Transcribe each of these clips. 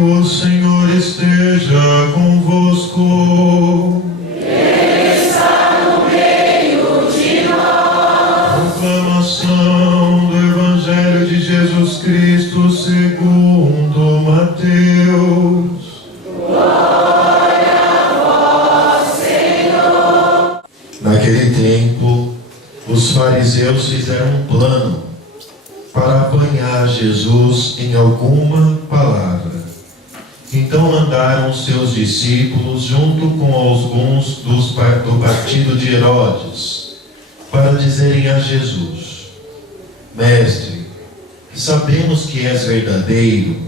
O Senhor esteja convosco. Ele está no meio de nós. Proclamação do Evangelho de Jesus Cristo segundo Mateus. Glória a vós, Senhor. Naquele tempo, os fariseus fizeram um plano para apanhar Jesus em alguma palavra. Então mandaram os seus discípulos junto com alguns do partido de Herodes para dizerem a Jesus: Mestre, sabemos que és verdadeiro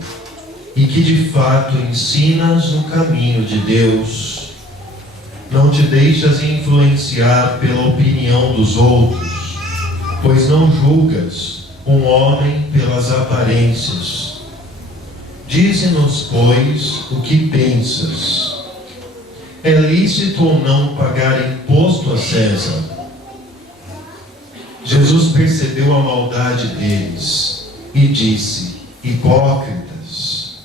e que de fato ensinas o caminho de Deus. Não te deixas influenciar pela opinião dos outros, pois não julgas um homem pelas aparências. Dize-nos, pois, o que pensas. É lícito ou não pagar imposto a César? Jesus percebeu a maldade deles e disse: Hipócritas,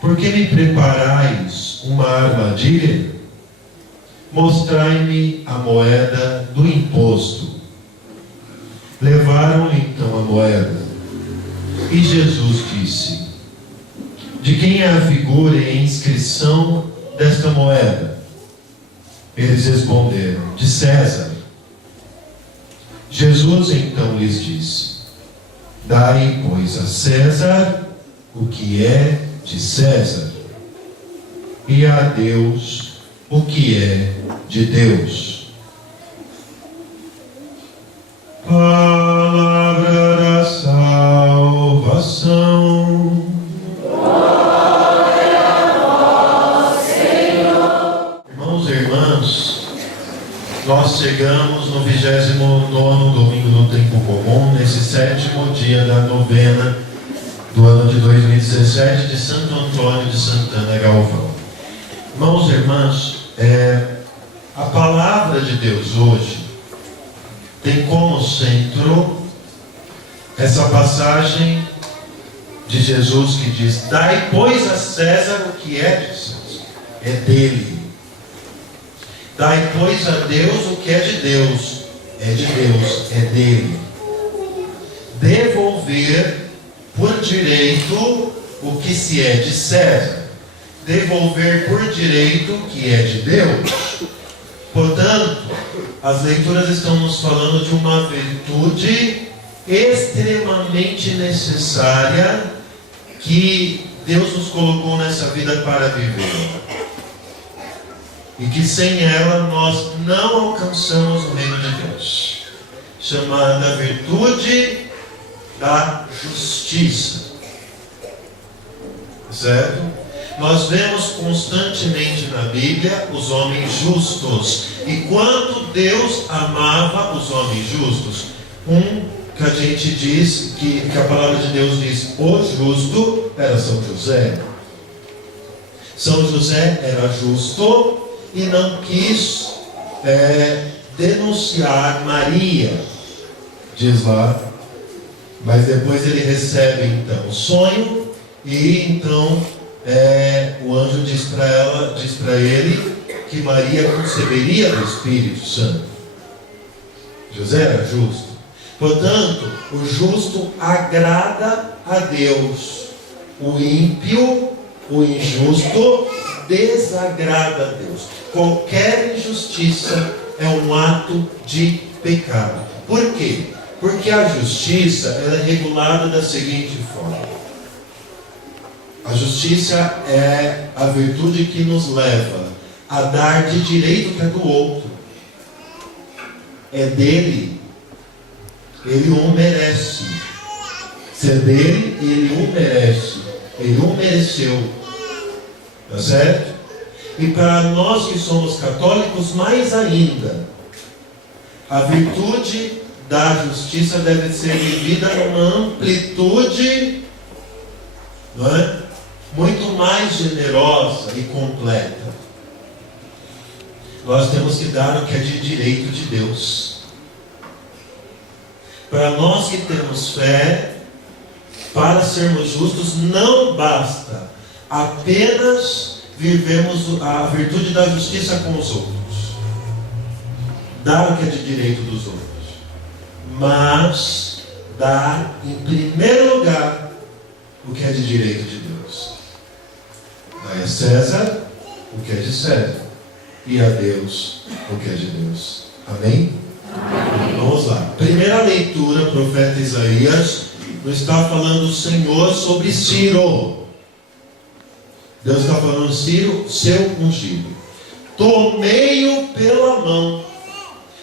por que me preparais uma armadilha? Mostrai-me a moeda do imposto. Levaram-lhe então a moeda. E Jesus disse: De quem é a figura e a inscrição desta moeda? Eles responderam: De César. Jesus então lhes disse: Dai, pois, a César o que é de César, e a Deus o que é de Deus. Palavra da salvação. Glória a vós, Senhor. Irmãos e irmãs, nós chegamos no 29º domingo do tempo comum, nesse 7º dia da novena do ano de 2017 de Santo Antônio de Santana Galvão. Irmãos e irmãs, a palavra de Deus hoje tem como centro essa passagem de Jesus que diz: Dai, pois, a César o que é de César, é dele. Dai, pois, a Deus o que é de Deus, é de Deus, é dele. Devolver por direito o que se é de César. Devolver por direito o que é de Deus. Portanto, as leituras estão nos falando de uma virtude extremamente necessária que Deus nos colocou nessa vida para viver, e que sem ela nós não alcançamos o reino de Deus, chamada virtude da justiça. Certo? Nós vemos constantemente na Bíblia os homens justos. E quanto Deus amava os homens justos. Que a gente diz, que a palavra de Deus diz: o justo era São José. São José era justo e não quis denunciar Maria, diz lá. Mas depois ele recebe então o sonho, e então o anjo diz para ele que Maria conceberia do Espírito Santo. José era justo. Portanto, o justo agrada a Deus. O ímpio, o injusto, desagrada a Deus. Qualquer injustiça é um ato de pecado. Por quê? Porque a justiça ela é regulada da seguinte forma. A justiça é a virtude que nos leva a dar de direito que é do outro. É dele, ele o merece. Se é dele, ele o merece. Ele o mereceu. Tá certo? E para nós que somos católicos, mais ainda, a virtude da justiça deve ser vivida numa amplitude, não é? Muito mais generosa e completa. Nós temos que dar o que é de direito de Deus. Para nós que temos fé, para sermos justos, não basta apenas vivemos a virtude da justiça com os outros, dar o que é de direito dos outros, mas dar em primeiro lugar o que é de direito de Deus. Dai a César o que é de César e a Deus o que é de Deus. Amém? Amém. Vamos lá. Primeira leitura, profeta Isaías não está falando o Senhor sobre Ciro. Deus está falando Ciro, seu ungido. Tomei-o pela mão.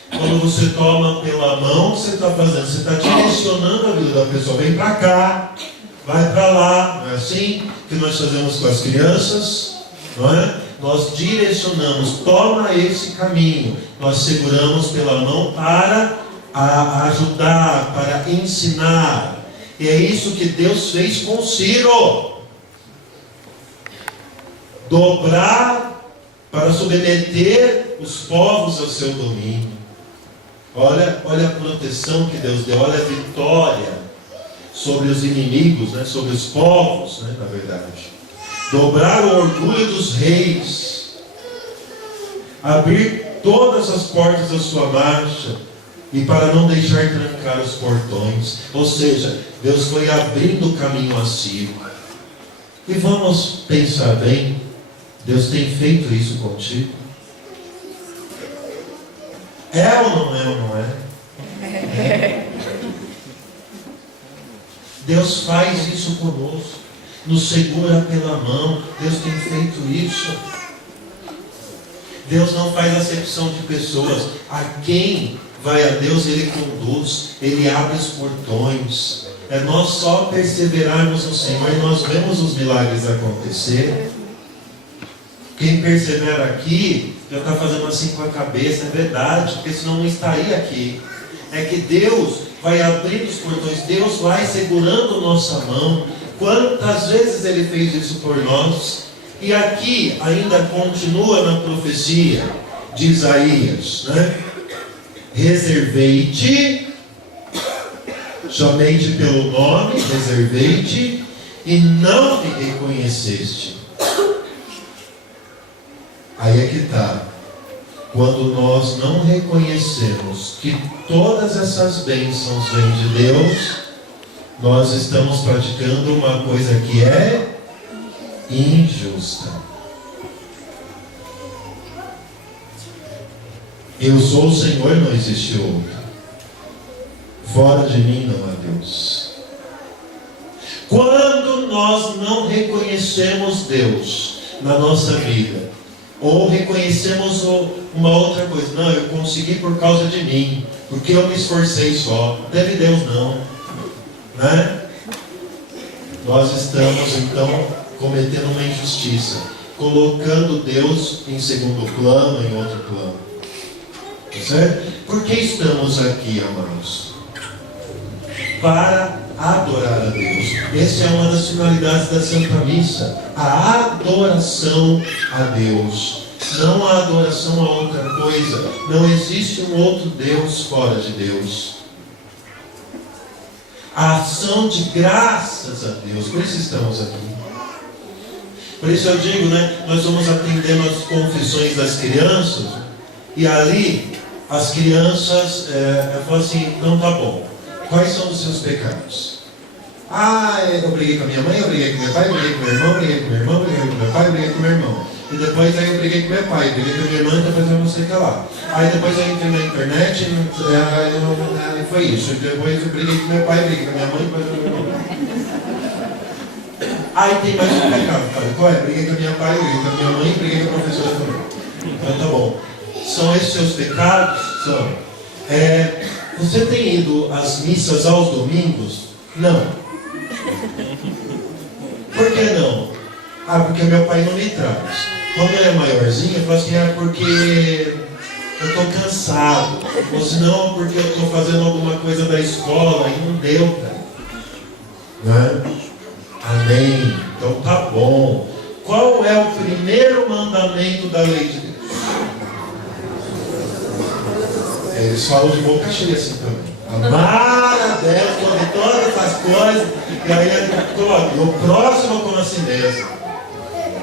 Quando você toma pela mão, o que você está fazendo? Você está direcionando a vida da pessoa. Vem para cá, vai para lá. Não é assim que nós fazemos com as crianças? Não é? Nós direcionamos, toma esse caminho. Nós seguramos pela mão para ajudar, para ensinar. E é isso que Deus fez com Ciro. Dobrar para submeter os povos ao seu domínio. Olha a proteção que Deus deu, olha a vitória sobre os inimigos, né? Sobre os povos, né? Na verdade. Dobrar o orgulho dos reis, abrir todas as portas da sua marcha, e para não deixar trancar os portões. Ou seja, Deus foi abrindo o caminho a Ciro. E vamos pensar bem, Deus tem feito isso contigo? É ou não é ou não é? Deus faz isso conosco, nos segura pela mão. Deus tem feito isso. Deus não faz acepção de pessoas. A quem vai a Deus, Ele conduz, Ele abre os portões. É nós só perseverarmos no Senhor e nós vemos os milagres acontecer. Quem persevera aqui já está fazendo assim com a cabeça, é verdade, porque senão não estaria aqui. É que Deus vai abrindo os portões, Deus vai segurando nossa mão. Quantas vezes Ele fez isso por nós? E aqui ainda continua na profecia de Isaías, né? Reservei-te, chamei-te pelo nome, reservei-te, e não me reconheceste. Aí é que está. Quando nós não reconhecemos que todas essas bênçãos vêm de Deus, nós estamos praticando uma coisa que é injusta. Eu sou o Senhor, não existe outro. Fora de mim não há Deus. Quando nós não reconhecemos Deus na nossa vida, ou reconhecemos uma outra coisa, não, eu consegui por causa de mim, porque eu me esforcei só, não teve Deus não, né? Nós estamos então cometendo uma injustiça, colocando Deus em segundo plano, em outro plano. Certo? Por que estamos aqui, amados? Para adorar a Deus. Essa é uma das finalidades da Santa Missa, a adoração a Deus, não a adoração a outra coisa. Não existe um outro Deus fora de Deus. A ação de graças a Deus, por isso estamos aqui. Por isso eu digo, né, nós vamos atendendo as confissões das crianças, e ali as crianças falam assim, não, tá bom, quais são os seus pecados? Eu briguei com a minha mãe, eu briguei com meu pai, eu briguei com meu irmão, eu briguei com meu irmão, eu briguei com meu pai, eu briguei com meu irmão. E depois aí eu briguei com meu pai, briguei com minha irmã, depois eu não sei o que lá. Aí depois eu entrei na internet, e foi isso. Depois eu briguei com meu pai, briguei com a minha mãe, depois Aí tem mais um pecado, qual é? Briguei com a minha pai, briguei com a minha mãe, briguei com a professora também. Então tá bom. São esses seus pecados? São. Você tem ido às missas aos domingos? Não. Por que não? Porque meu pai não me traz. Quando eu era maiorzinho, eu falo assim, porque eu estou cansado. Ou senão, porque eu estou fazendo alguma coisa da escola e não deu, cara. Né? Amém. Então tá bom. Qual é o primeiro mandamento da lei de Deus? Eles falam de boca cheia assim também. Amar a Deus sobre todas as coisas. E aí o próximo como assim mesmo.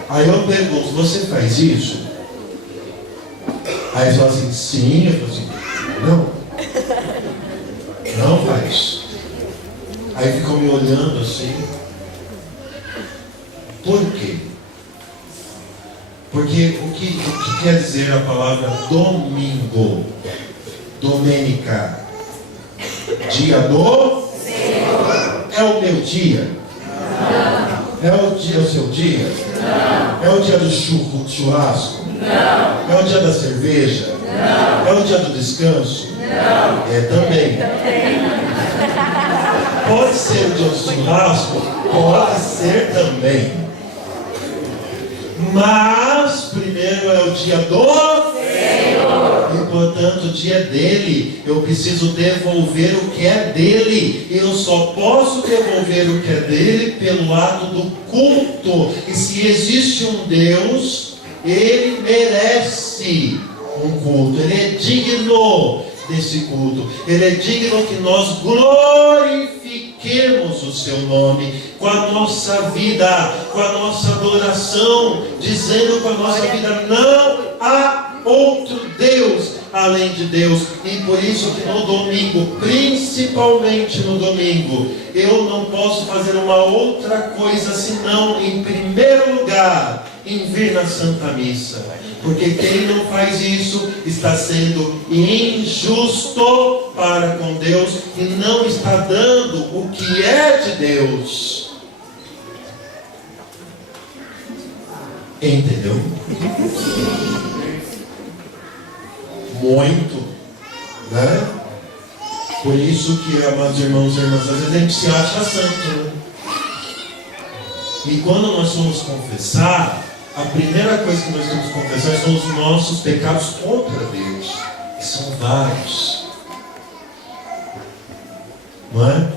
Aí eu pergunto, você faz isso? Aí ele fala assim, sim. Eu falo assim, não faz. Aí ficam me olhando assim. Por quê? Porque o que quer dizer a palavra domingo? Domênica. Dia do Senhor. É o meu dia? Não. É o seu dia? Não. É o dia do churrasco? Não. É o dia da cerveja? Não. É o dia do descanso? Não. É também. Pode ser o dia do churrasco? Pode ser também. Mas primeiro é o dia do Senhor. E portanto o dia dele. Eu preciso devolver o que é dele. Eu só posso devolver o que é dele pelo ato do culto. E se existe um Deus, ele merece um culto. Ele é digno desse culto. Ele é digno que nós glorifiquemos o seu nome com a nossa vida, com a nossa adoração, dizendo com a nossa vida, não há outro Deus além de Deus. E por isso que no domingo, principalmente no domingo, eu não posso fazer uma outra coisa senão, em primeiro lugar, em vir na Santa Missa. Porque quem não faz isso está sendo injusto para com Deus e não está dando o que é de Deus. Entendeu? Muito, né? Por isso que, amados irmãos e irmãs, às vezes a gente se acha santo, né? E quando nós vamos confessar, a primeira coisa que nós temos que confessar são os nossos pecados contra Deus, que são vários. Não é?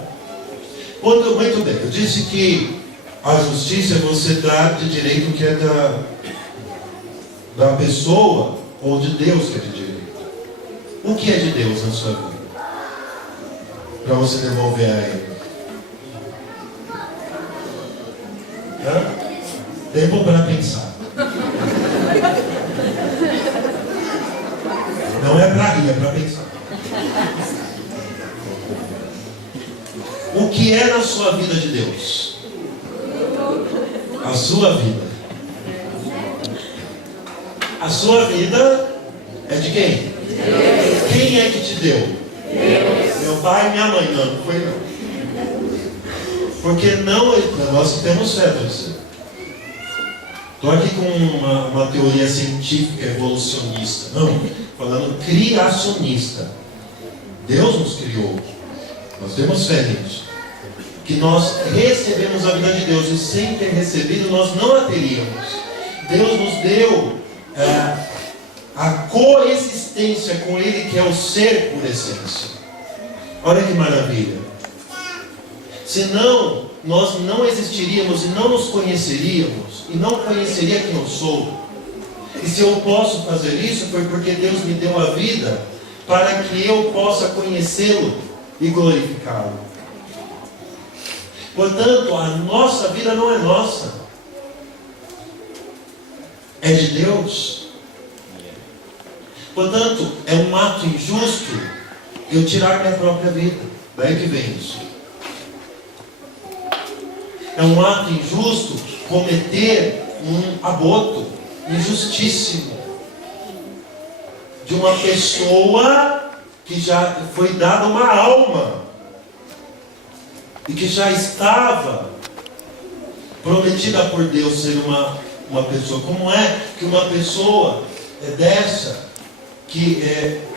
Muito bem, eu disse que a justiça é você dar de direito o que é da pessoa, ou de Deus que é de direito. O que é de Deus na sua vida? Para você devolver a Ele. Tempo para pensar. Não é para rir, é para pensar. O que é na sua vida de Deus? A sua vida. A sua vida é de quem? Deus. Quem é que te deu? Deus. Meu pai e minha mãe. Não foi não. Porque não, nós que temos fé, você. Estou aqui com uma teoria científica evolucionista. Não, falando criacionista. Deus nos criou. Nós temos fé nisso. Que nós recebemos a vida de Deus. E sem ter recebido, nós não a teríamos. Deus nos deu a coexistência com Ele, que é o ser por essência. Olha que maravilha. Senão, nós não existiríamos e não nos conheceríamos, e não conheceria quem eu sou. E se eu posso fazer isso, foi porque Deus me deu a vida para que eu possa conhecê-lo e glorificá-lo. Portanto, a nossa vida não é nossa, é de Deus. Portanto, é um ato injusto eu tirar minha própria vida. Daí que vem isso. É um ato injusto cometer um aborto injustíssimo de uma pessoa que já foi dada uma alma e que já estava prometida por Deus ser uma pessoa. Como é que uma pessoa dessa que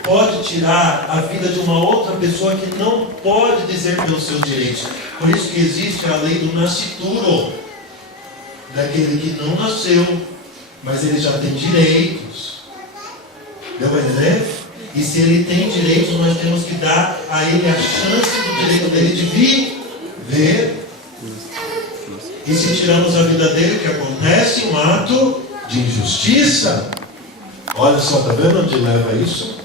pode tirar a vida de uma outra pessoa que não pode dizer pelos seus direitos? Por isso que existe a lei do nascituro, daquele que não nasceu, mas ele já tem direitos. Deu para entender? E se ele tem direitos, nós temos que dar a ele a chance do direito dele de viver. E se tiramos a vida dele, o que acontece? Um ato de injustiça. Olha só, está vendo onde leva isso?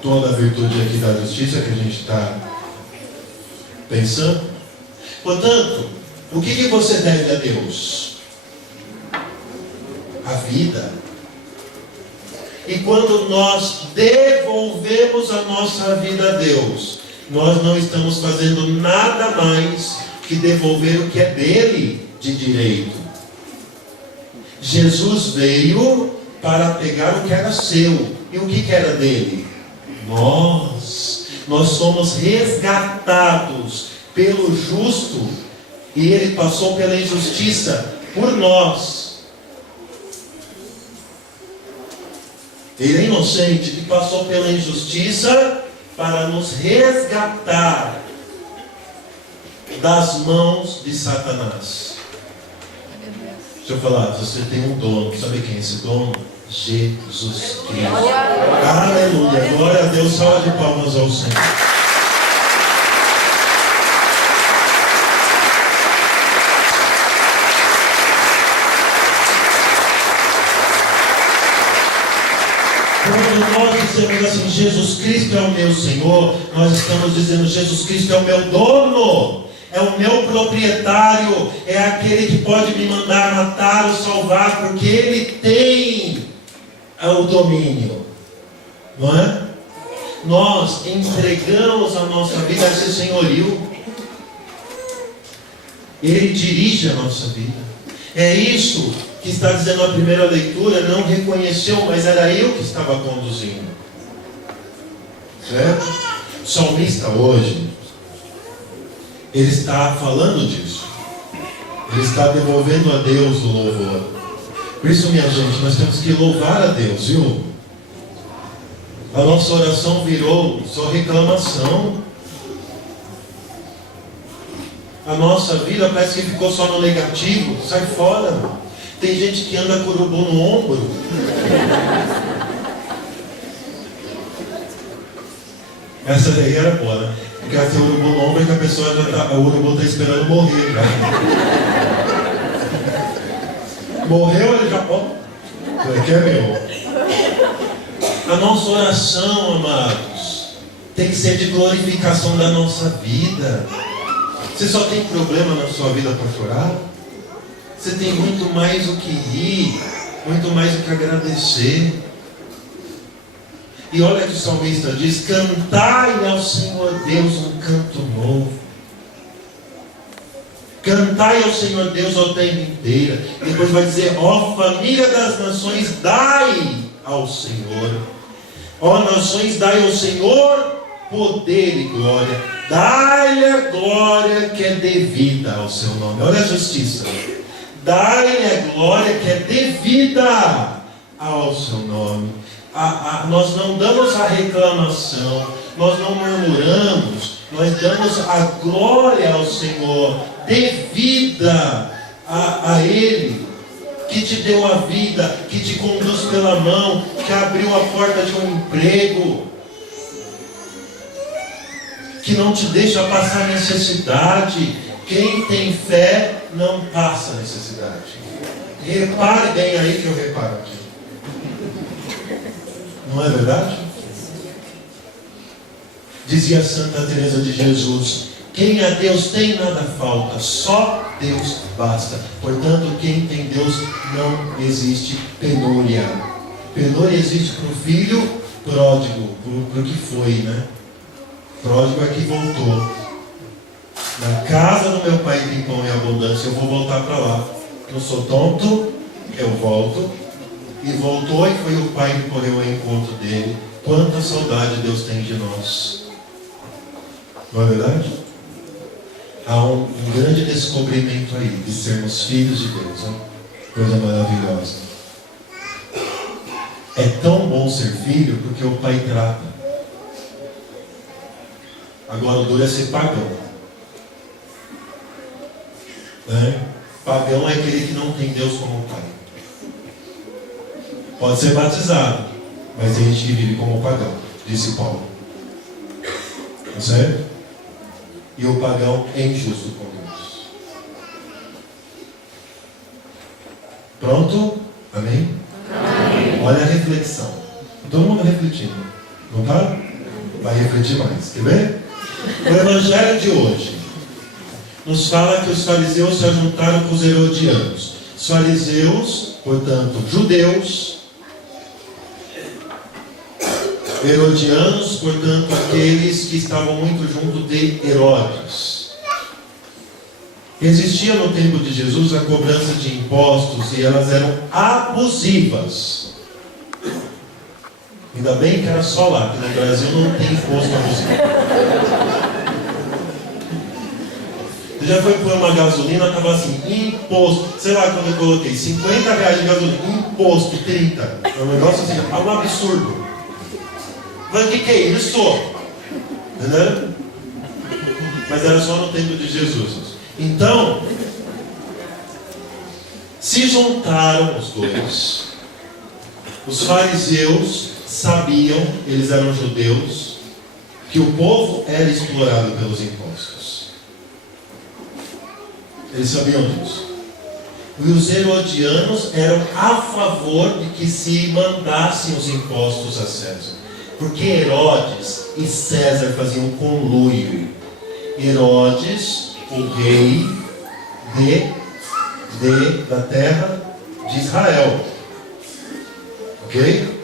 Toda a virtude aqui da justiça que a gente está pensando. Portanto, o que você deve a Deus? a vida. E quando nós devolvemos a nossa vida a Deus, nós não estamos fazendo nada mais que devolver o que é dele de direito. Jesus veio para pegar o que era seu. E o que era dele? Nós somos resgatados pelo justo, e ele passou pela injustiça por nós. Ele é inocente e passou pela injustiça para nos resgatar das mãos de Satanás. Deixa eu falar, você tem um dono. Sabe quem é esse dono? Jesus Cristo. Aleluia, glória a Deus, salva de palmas ao Senhor. Quando nós dizemos assim, Jesus Cristo é o meu Senhor, nós estamos dizendo, Jesus Cristo é o meu dono, é o meu proprietário, é aquele que pode me mandar matar ou salvar, porque Ele tem o domínio, não é? Nós entregamos a nossa vida a esse senhorio. Ele dirige a nossa vida. É isso que está dizendo a primeira leitura. Não reconheceu, mas era eu que estava conduzindo. Certo? O salmista hoje, ele está falando disso. Ele está devolvendo a Deus o louvor. Por isso, minha gente, nós temos que louvar a Deus, viu? A nossa oração virou só reclamação. A nossa vida parece que ficou só no negativo. Sai fora. Tem gente que anda com o urubu no ombro. Essa daí era boa, né? Porque ela tem o urubu no ombro e que a pessoa já tá, o urubu está esperando morrer. Já. Morreu, ele já pode. Aqui é meu. A nossa oração, amados, tem que ser de glorificação da nossa vida. Você só tem problema na sua vida para chorar? Você tem muito mais o que rir, muito mais o que agradecer. E olha que o salmista diz: cantai ao Senhor Deus um canto novo. Cantai ao Senhor Deus a terra inteira. Depois vai dizer: ó família das nações, dai ao Senhor. Ó nações, dai ao Senhor poder e glória. Dai-lhe a glória que é devida ao seu nome. Olha a justiça. Dai-lhe a glória que é devida ao seu nome. Nós não damos a reclamação, nós não murmuramos, nós damos a glória ao Senhor, devida a Ele, que te deu a vida, que te conduz pela mão, que abriu a porta de um emprego, que não te deixa passar necessidade. Quem tem fé não passa necessidade. Repare bem aí que eu reparo aqui. Não é verdade? Dizia Santa Teresa de Jesus: quem a Deus tem nada falta, só Deus basta. Portanto, quem tem Deus não existe penúria. Penúria existe para o filho pródigo, para o que foi, né? Pródigo é que voltou. Na casa do meu pai tem pão em abundância, eu vou voltar para lá. Eu sou tonto, eu volto. E voltou e foi o pai que correu ao encontro dele. Quanta saudade Deus tem de nós. Não é verdade? Há um grande descobrimento aí de sermos filhos de Deus, né? Coisa maravilhosa. É tão bom ser filho porque o pai trata. Agora o duro é ser pagão, né? Pagão é aquele que não tem Deus como pai. Pode ser batizado, mas tem gente que vive como pagão, disse Paulo. Tá certo? E o pagão é injusto com Deus. Pronto? Amém? Amém. Olha a reflexão. Todo mundo refletindo. Não tá? Vai refletir mais. Quer ver? O evangelho de hoje nos fala que os fariseus se ajuntaram com os herodianos. Os fariseus portanto, judeus. Herodianos, portanto, aqueles que estavam muito junto de Herodes. Existia no tempo de Jesus a cobrança de impostos e elas eram abusivas. Ainda bem que era só lá, que no Brasil não tem imposto abusivo. Você já foi pôr uma gasolina, estava assim, imposto, sei lá quando eu coloquei, R$50 de gasolina, imposto 30. É um negócio assim, é um absurdo. Mas o que é isso? Entendeu? Mas era só no tempo de Jesus. Então, se juntaram os dois. Os fariseus sabiam, eles eram judeus, que o povo era explorado pelos impostos. Eles sabiam disso. E os herodianos eram a favor de que se mandassem os impostos a César. Porque Herodes e César faziam conluio. Herodes, o rei da terra de Israel. Ok?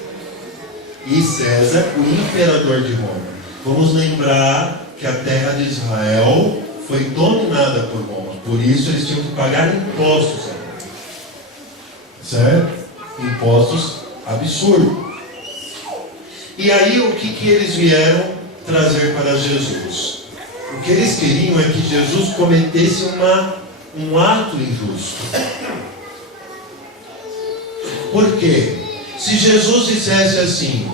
E César, o imperador de Roma. Vamos lembrar que a terra de Israel foi dominada por Roma. Por isso eles tinham que pagar impostos. Certo? Impostos absurdos. E aí o que eles vieram trazer para Jesus? O que eles queriam é que Jesus cometesse um ato injusto. Por quê? Se Jesus dissesse assim: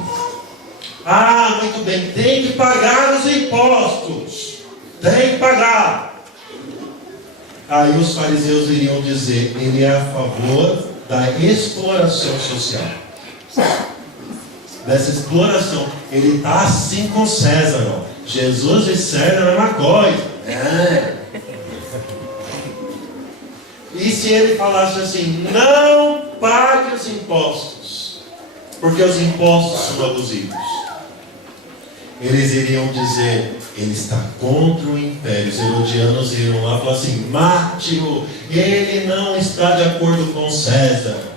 ah, muito bem, tem que pagar os impostos, tem que pagar. Aí os fariseus iriam dizer: ele é a favor da exploração social. Dessa exploração, ele está assim com César, ó. Jesus e César é uma coisa. E se ele falasse assim: não pague os impostos, porque os impostos são abusivos, eles iriam dizer: ele está contra o império. Os herodianos iriam lá e falar assim: mate-o, ele não está de acordo com César.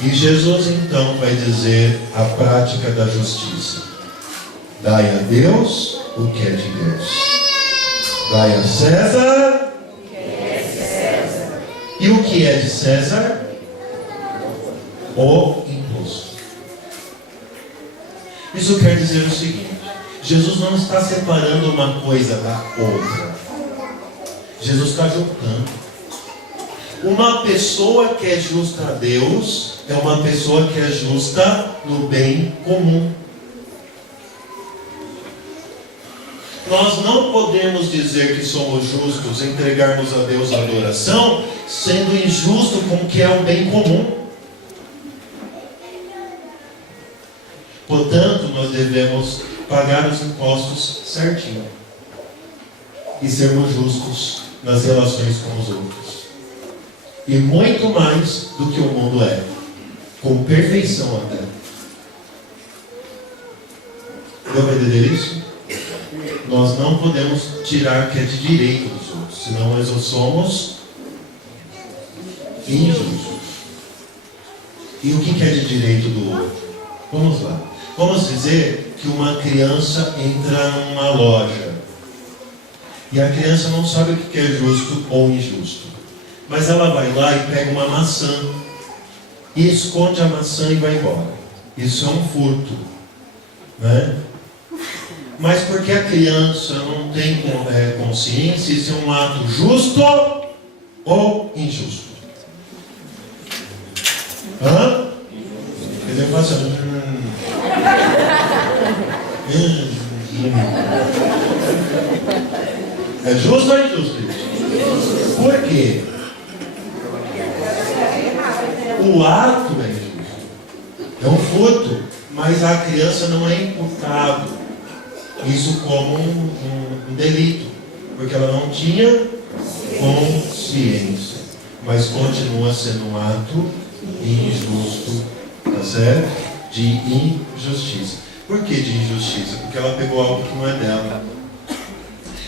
E Jesus então vai dizer a prática da justiça: dai a Deus o que é de Deus, dai a César o que é de César, e o que é de César, o imposto. Isso quer dizer o seguinte: Jesus não está separando uma coisa da outra, Jesus está juntando. Uma pessoa que é justa a Deus é uma pessoa que é justa no bem comum. Nós não podemos dizer que somos justos, entregarmos a Deus a adoração, sendo injusto com o que é o bem comum. Portanto, nós devemos pagar os impostos certinho e sermos justos nas relações com os outros. E muito mais do que o mundo é, com perfeição até. Deu para entender isso? Nós não podemos tirar o que é de direito dos outros, senão nós não somos injustos. E o que é de direito do outro? Vamos lá. Vamos dizer que uma criança entra numa loja e a criança não sabe o que é justo ou injusto, mas ela vai lá e pega uma maçã e esconde a maçã e vai embora. Isso é um furto, né? Mas porque a criança não tem consciência, isso é um ato justo ou injusto? Quer dizer, passa. É justo ou injusto? Por quê? O ato é injusto, é um furto, mas a criança não é imputado isso como um delito, porque ela não tinha consciência, mas continua sendo um ato injusto, tá certo? De injustiça. Por que de injustiça? Porque ela pegou algo que não é dela.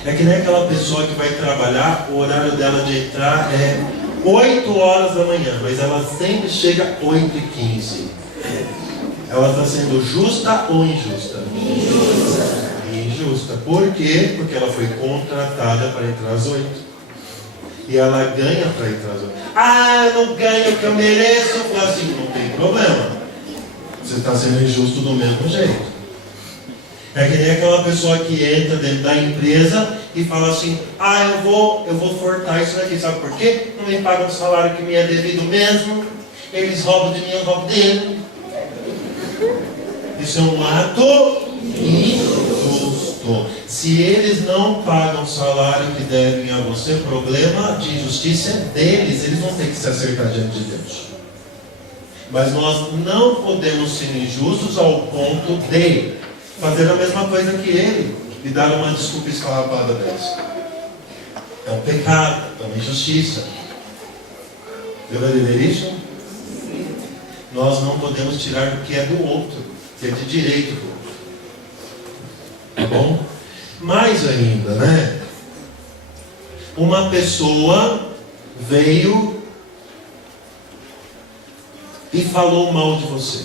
É que nem aquela pessoa que vai trabalhar, o horário dela de entrar é 8 horas da manhã, mas ela sempre chega 8h15. Ela está sendo justa ou injusta? Injusta. Injusta. Por quê? Porque ela foi contratada para entrar às 8. E ela ganha para entrar às 8. Ah, eu não ganho o que eu mereço. Eu falo assim, não tem problema. Você está sendo injusto do mesmo jeito. É que nem aquela pessoa que entra dentro da empresa e fala assim, eu vou furtar isso daqui, sabe por quê? Não me pagam o salário que me é devido mesmo, eles roubam de mim, eu roubo dele. Isso é um ato injusto. Se eles não pagam o salário que devem a você, o problema de injustiça é deles, eles vão ter que se acertar diante de Deus. Mas nós não podemos ser injustos ao ponto de fazer a mesma coisa que ele e dar uma desculpa esfarrapada dessa. É um pecado, é uma injustiça. Deu para entender isso? Nós não podemos tirar o que é do outro, que é de direito do outro. Tá bom? Mais ainda, né? Uma pessoa veio e falou mal de você.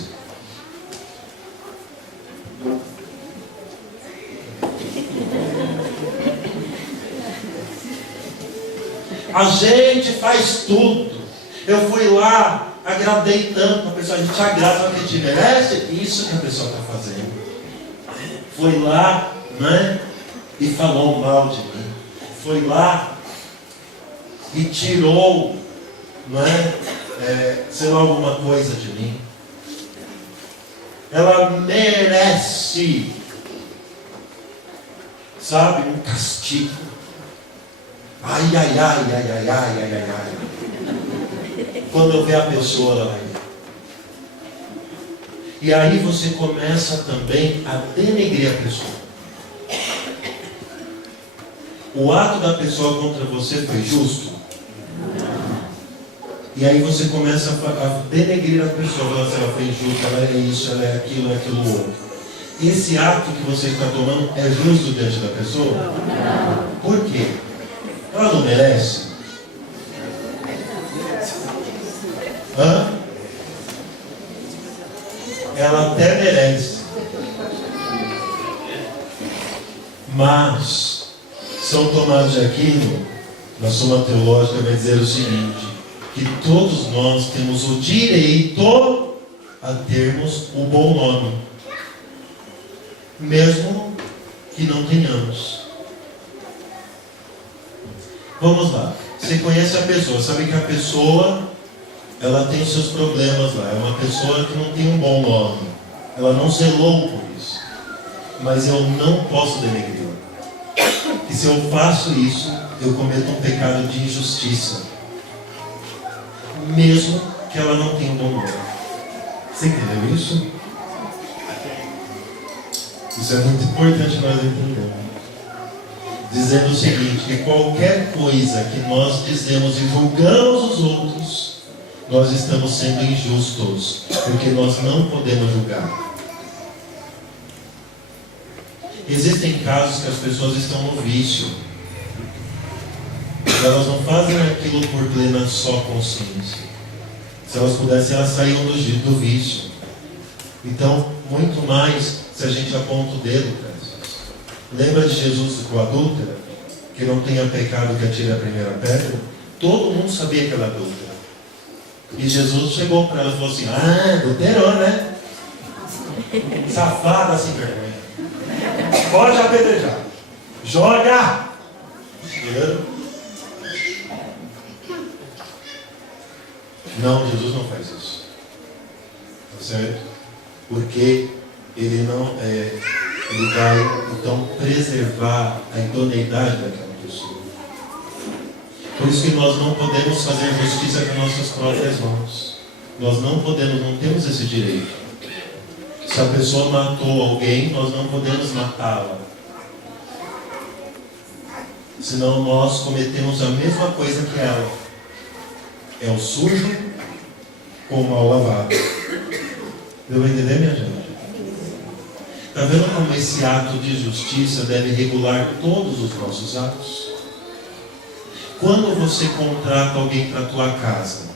A gente faz tudo. Eu fui lá, agradei tanto a pessoa, a gente agrada o que a gente merece. Isso que a pessoa está fazendo. Foi lá, né? E falou mal de mim. Foi lá e tirou, né? Sei lá, alguma coisa de mim. Ela merece, sabe, um castigo. Ai. Quando eu ver a pessoa, ela vai ver. E aí você começa também a denegrir a pessoa. O ato da pessoa contra você foi justo? E aí você começa a denegrir a pessoa. Ela foi injusta, ela é isso, ela é aquilo outro. Esse ato que você está tomando é justo diante da pessoa? Por quê? Ela não merece? Ela até merece. Mas São Tomás de Aquino, na Suma Teológica, vai dizer o seguinte: que todos nós temos o direito a termos o bom nome, mesmo que não tenhamos. Vamos lá. Você conhece a pessoa, sabe que a pessoa, ela tem os seus problemas lá. É uma pessoa que não tem um bom nome. Ela não zelou por isso. Mas eu não posso denegri-la. E se eu faço isso, eu cometo um pecado de injustiça, mesmo que ela não tenha um bom nome. Você entendeu isso? Isso é muito importante nós entendermos. Dizendo o seguinte, que qualquer coisa que nós dizemos e julgamos os outros, nós estamos sendo injustos, porque nós não podemos julgar. Existem casos que as pessoas estão no vício. Elas não fazem aquilo por plena só consciência. Se elas pudessem, elas saíam do vício. Então, muito mais se a gente aponta o dedo para isso. Lembra de Jesus com a adúltera? Que não tenha pecado que atire a primeira pedra? Todo mundo sabia que ela era adúltera. E Jesus chegou para ela e falou assim: adulterou, né? Safada sem vergonha. Pode apedrejar. Joga! Não, Jesus não faz isso. Tá certo? Porque ele vai então preservar a idoneidade daquela pessoa. Por isso que nós não podemos fazer justiça com nossas próprias mãos. Nós não podemos, não temos esse direito. Se a pessoa matou alguém, nós não podemos matá-la. Senão nós cometemos a mesma coisa que ela. É o sujo com o mal lavado. Deu para entender, minha gente? Está vendo como esse ato de justiça deve regular todos os nossos atos? Quando você contrata alguém para a tua casa,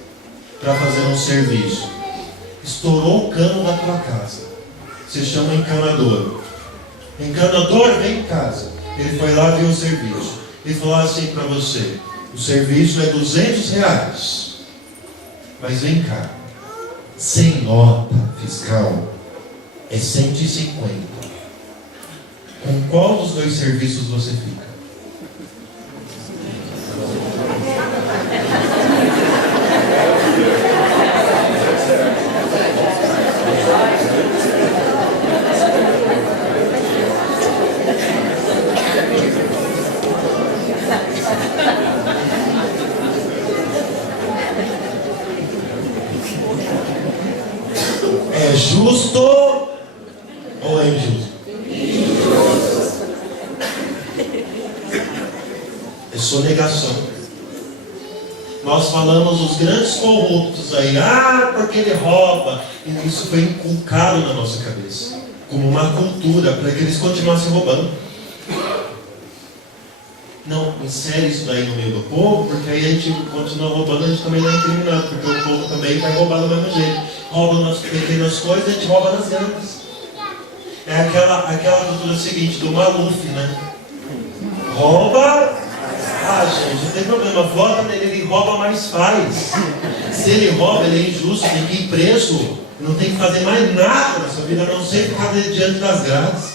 para fazer um serviço, estourou o cano da tua casa, você chama o encanador. Encanador, vem em casa. Ele foi lá ver o serviço. Ele falou assim para você: o serviço é R$200, mas vem cá, sem nota fiscal é 150. Com qual dos dois serviços você fica? É justo ou é injusto? É sonegação. Nós falamos os grandes corruptos aí, porque ele rouba. E isso foi inculcado na nossa cabeça, como uma cultura, para que eles continuassem roubando. Não, insere isso daí no meio do povo, porque aí a gente continua roubando, a gente também não é incriminado, porque o povo também vai roubar do mesmo jeito. Rouba nas pequenas coisas, a gente rouba nas grandes. É aquela cultura seguinte, do Maluf, né? Rouba, gente, não tem problema, vota nele, ele rouba, mas faz. Se ele rouba, ele é injusto, tem que ir preso, não tem que fazer mais nada na sua vida, a não ser ficar diante das grades.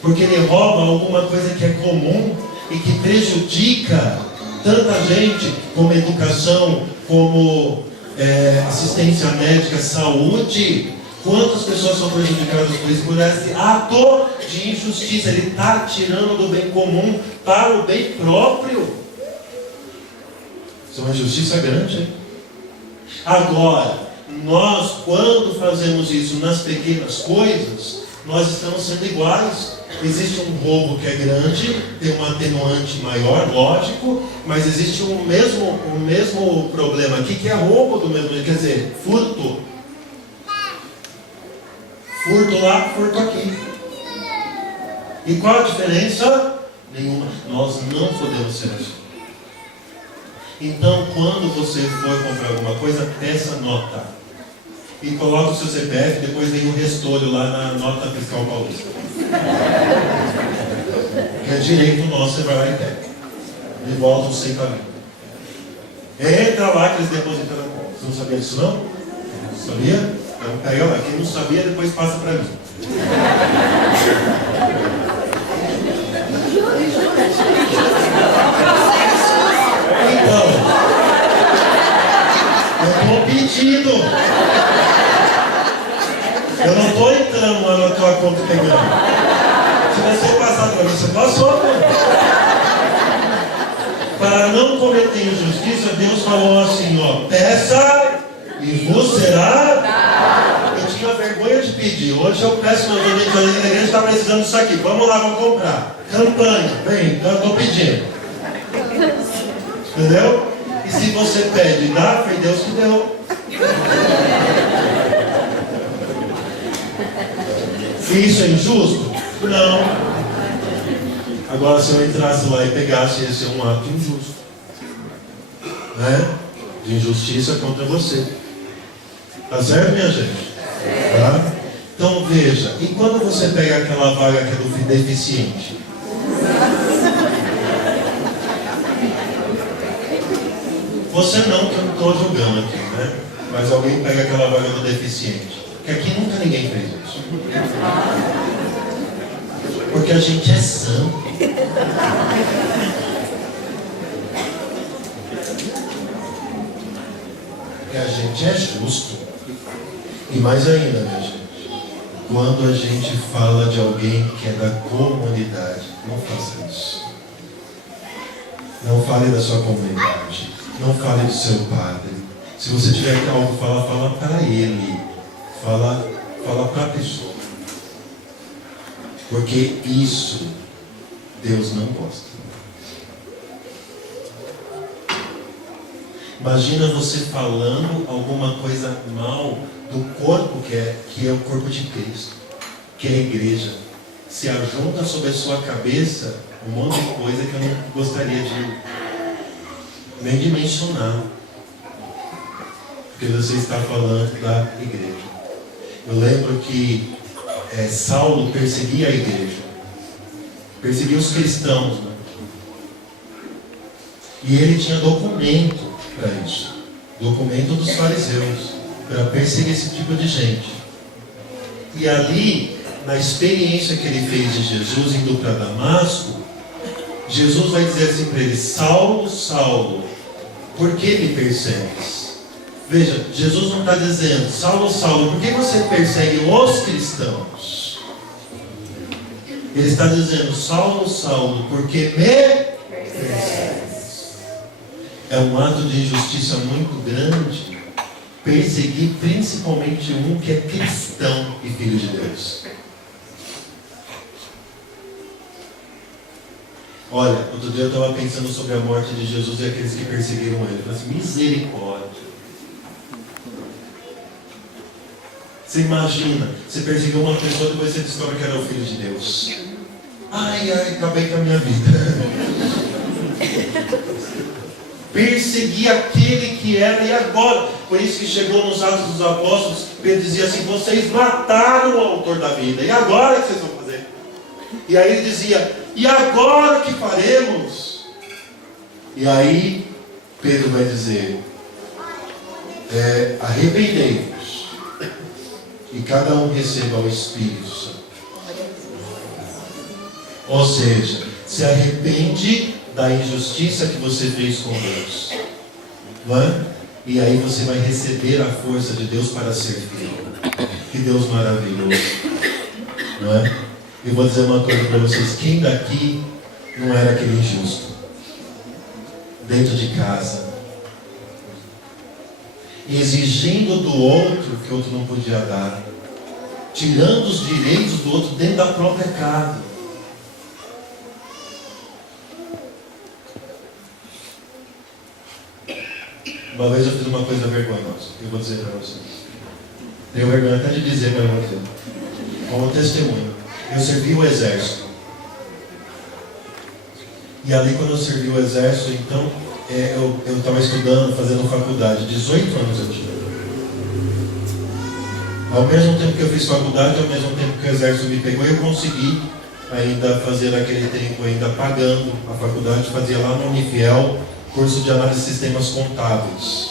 Porque ele rouba alguma coisa que é comum e que prejudica tanta gente, como educação, como assistência médica, saúde. Quantas pessoas são prejudicadas por isso, por esse ato de injustiça? Ele está tirando do bem comum para o bem próprio. Isso é uma injustiça grande, hein? Agora, nós, quando fazemos isso nas pequenas coisas, nós estamos sendo iguais. Existe um roubo que é grande, tem um atenuante maior, lógico, mas existe o mesmo problema aqui, que é roubo do mesmo jeito, quer dizer, furto. Furto lá, furto aqui. E qual a diferença? Nenhuma. Nós não podemos ser assim. Então, quando você for comprar alguma coisa, peça nota. E coloca o seu CPF, depois vem o restolho lá na nota fiscal paulista. Que é direito nosso, você vai lá e pega. E volta os 100 caminhos. Entra lá que eles depositam na conta. Você não sabia disso não? Sabia? Então pega lá. Quem não sabia, depois passa para mim. Então, eu estou pedindo. Eu não estou entrando lá na tua conta e pegando. Se você passar para mim, você passou, né? Para não cometer injustiça, Deus falou assim, peça e vos será. Eu tinha vergonha de pedir. Hoje eu peço meus amigos ali na igreja, está precisando disso aqui. Vamos lá, vamos comprar. Campanha, vem, eu estou pedindo. Entendeu? E se você pede e dá, foi Deus que deu. E isso é injusto? Não. Agora, se eu entrasse lá e pegasse, esse é um ato injusto, né? De injustiça contra você. Tá certo, minha gente? Tá? Então veja, e quando você pega aquela vaga que é do deficiente? Você não, que eu não estou julgando aqui, né? Mas alguém pega aquela vaga do deficiente. Porque aqui nunca ninguém fez isso. Porque a gente é santo. Porque a gente é justo. E mais ainda, minha gente, quando a gente fala de alguém que é da comunidade, não faça isso. Não fale da sua comunidade. Não fale do seu padre. Se você tiver algo para falar, fala para ele. Fala para a pessoa. Porque isso Deus não gosta. Imagina você falando alguma coisa mal do corpo que é o corpo de Cristo, que é a igreja. Se ajunta sobre a sua cabeça um monte de coisa que eu não gostaria de nem dimensionar, porque você está falando da igreja. Eu lembro que Saulo perseguia a igreja, perseguia os cristãos, né? E ele tinha documento para isso, documento dos fariseus, para perseguir esse tipo de gente. E ali, na experiência que ele fez de Jesus indo para Damasco, Jesus vai dizer assim para ele: Saulo, Saulo, por que me persegues? Veja, Jesus não está dizendo: Saulo, Saulo, por que você persegue os cristãos? Ele está dizendo: Saulo, Saulo, por que me persegues? É um ato de injustiça muito grande perseguir principalmente um que é cristão e filho de Deus. Olha, outro dia eu estava pensando sobre a morte de Jesus e aqueles que perseguiram ele. Eu falei assim: misericórdia. Você imagina, você perseguiu uma pessoa e depois você descobre que era o filho de Deus. Ai, acabei com a minha vida. Perseguir aquele que era e agora. Por isso que chegou nos Atos dos Apóstolos, Pedro dizia assim: vocês mataram o autor da vida, e agora o que vocês vão fazer? E aí ele dizia: e agora o que faremos? E aí Pedro vai dizer: arrependei-vos e cada um receba o Espírito Santo. Ou seja, se arrepende da injustiça que você fez com Deus, não é? E aí você vai receber a força de Deus para servir. Que Deus maravilhoso, não é? Eu vou dizer uma coisa para vocês: quem daqui não era aquele injusto dentro de casa, exigindo do outro que o outro não podia dar, tirando os direitos do outro dentro da própria casa? Uma vez eu fiz uma coisa vergonhosa, eu vou dizer para vocês. Tenho vergonha até de dizer, mas eu vou dizer. Como testemunho. Eu servi o exército. E ali, quando eu servi o exército, então, eu estava estudando, fazendo faculdade. 18 anos eu tinha. Ao mesmo tempo que eu fiz faculdade, ao mesmo tempo que o exército me pegou, eu consegui ainda fazer naquele tempo, ainda pagando a faculdade, fazia lá no Unifiel, curso de análise de sistemas contábeis.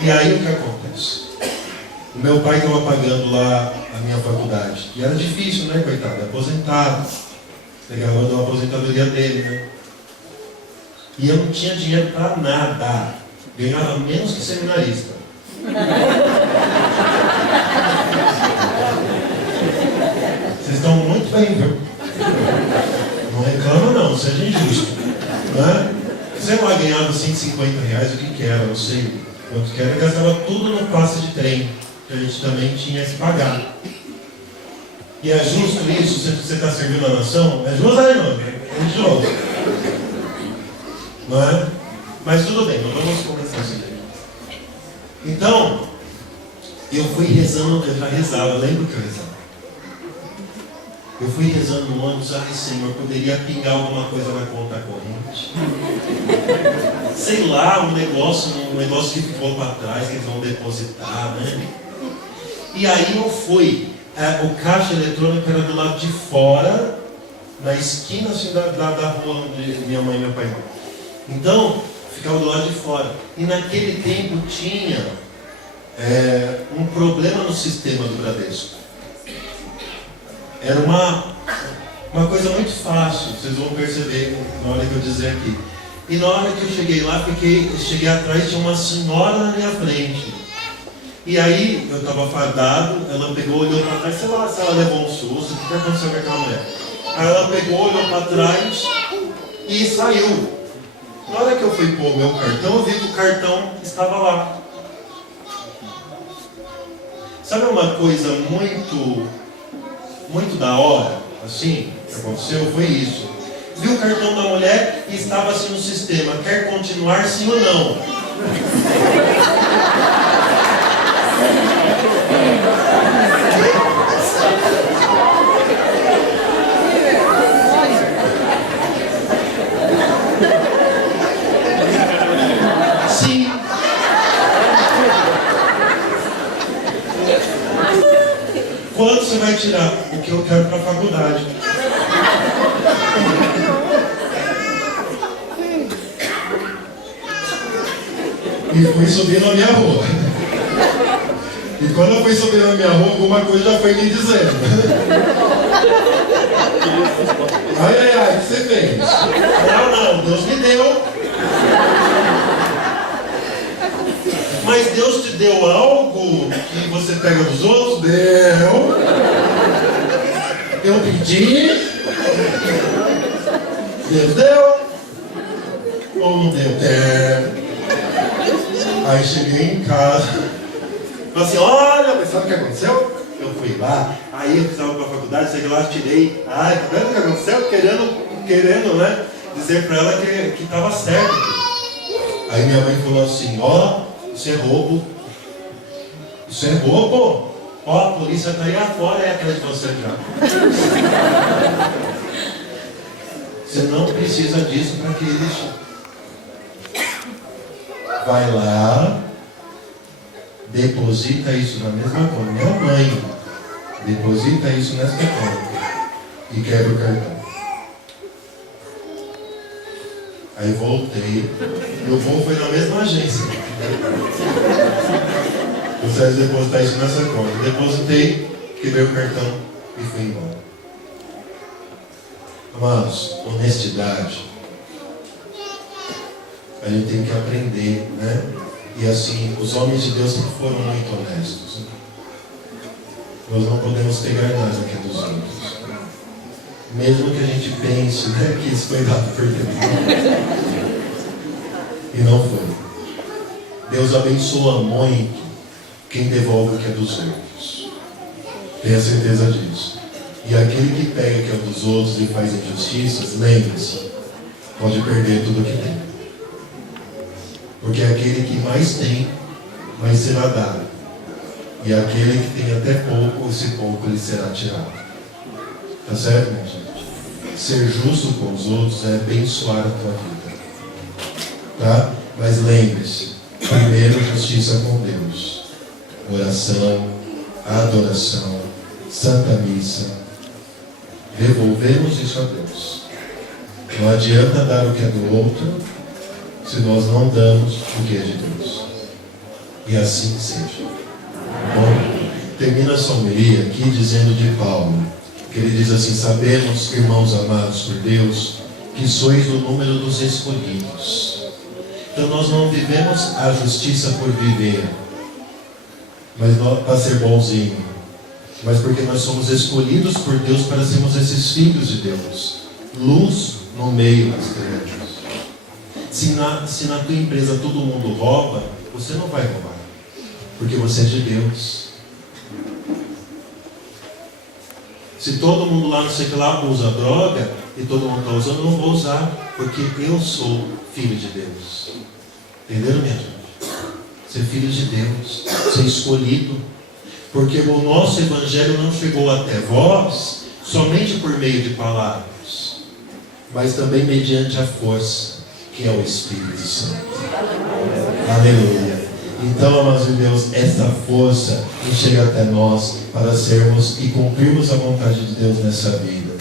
E aí o que acontece? O meu pai estava pagando lá a minha faculdade. E era difícil, né, coitado? Aposentado. Pegava da aposentadoria dele, né? E eu não tinha dinheiro para nada. Ganhava menos que seminarista. Vocês estão muito bem, viu? Não reclama não, seja injusto. Né? Sei lá, ganhava 150 reais, o que era, não sei quanto que era, gastava tudo no passe de trem, que a gente também tinha que pagar. E é justo isso, se você está servindo a nação? É justo aí, não? É religioso. Não é? Mas tudo bem, não vamos começar isso aqui. Então, eu fui rezando, eu já rezava, lembro que eu rezava. Eu fui rezando no ônibus: ai Senhor, poderia pingar alguma coisa na conta corrente? Sei lá, um negócio que ficou para trás, que eles vão depositar, né? E aí eu fui. O caixa eletrônico era do lado de fora, na esquina assim, da rua onde minha mãe e meu pai moram. Então, ficava do lado de fora. E naquele tempo tinha um problema no sistema do Bradesco. Era uma coisa muito fácil, vocês vão perceber na hora que eu dizer aqui. E na hora que eu cheguei lá, cheguei atrás de uma senhora na minha frente. E aí, eu estava fardado, ela pegou, olhou para trás, sei lá se ela levou um susto, o que aconteceu com aquela mulher? Aí ela pegou, olhou para trás e saiu. Na hora que eu fui pôr o meu cartão, eu vi que o cartão estava lá. Sabe uma coisa muito da hora, assim, que aconteceu? Foi isso. Vi o cartão da mulher e estava assim no sistema: quer continuar, sim ou não? tirar, o que eu quero para a faculdade. E fui subir na minha rua. E quando eu fui subir na minha rua, alguma coisa já foi me dizendo. Ai, o que você fez? Não, Deus me deu. Mas Deus te deu algo que você pega dos outros? Deu. Eu pedi. Deus deu. Ou não deu? Deu. Aí cheguei em casa. Falei assim, olha, mas sabe o que aconteceu? Eu fui lá, aí eu precisava para a faculdade, cheguei lá, tirei. Ai, tá vendo o que aconteceu? Querendo, né? Dizer para ela que estava certo. Aí minha mãe falou assim, ó, isso é roubo. Isso é roubo. Ó, a polícia tá aí afora, é atrás de você já. Você não precisa disso para que eles... Vai lá, deposita isso na mesma conta. Minha mãe, deposita isso nessa conta e quebra o cartão. Aí voltei, meu voo foi na mesma agência. Eu preciso depositar isso nessa conta. Depositei, quebrei o cartão e fui embora. Amados, honestidade. A gente tem que aprender, né? E assim, os homens de Deus sempre foram muito honestos. Nós não podemos pegar nada que é dos outros. Mesmo que a gente pense, né, que isso foi dado por Deus. E não foi. Deus abençoa muito quem devolve o que é dos outros. Tenha certeza disso. E aquele que pega o que é dos outros e faz injustiças, lembre-se, pode perder tudo o que tem. Porque aquele que mais tem, mais será dado. E aquele que tem até pouco, esse pouco lhe será tirado. Tá certo, minha gente? Ser justo com os outros é abençoar a tua vida. Tá? Mas lembre-se, primeiro justiça com Deus. Oração, adoração, Santa Missa. Devolvemos isso a Deus. Não adianta dar o que é do outro se nós não damos o que é de Deus. E assim seja. Bom, termina a homilia aqui dizendo de Paulo, que ele diz assim, sabemos, irmãos amados por Deus, que sois do número dos escolhidos. Então nós não vivemos a justiça por viver, mas para ser bonzinho, mas porque nós somos escolhidos por Deus para sermos esses filhos de Deus, luz no meio das trevas. Se na tua empresa todo mundo rouba, você não vai roubar, porque você é de Deus. Se todo mundo lá, não sei o que lá, usa droga, e todo mundo está usando, eu não vou usar, porque eu sou filho de Deus. Entenderam, minha gente? Ser filho de Deus, ser escolhido, porque o nosso evangelho não chegou até vós somente por meio de palavras, mas também mediante a força que é o Espírito Santo. Aleluia. Então, amados de Deus, essa força que chega até nós para sermos e cumprirmos a vontade de Deus nessa vida.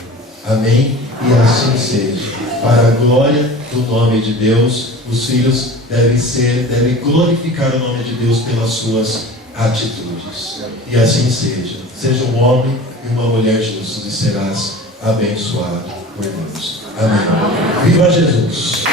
Amém? E assim seja. Para a glória do nome de Deus, os filhos devem glorificar o nome de Deus pelas suas atitudes. E assim seja. Seja um homem e uma mulher justos e serás abençoado por Deus. Amém. Viva Jesus!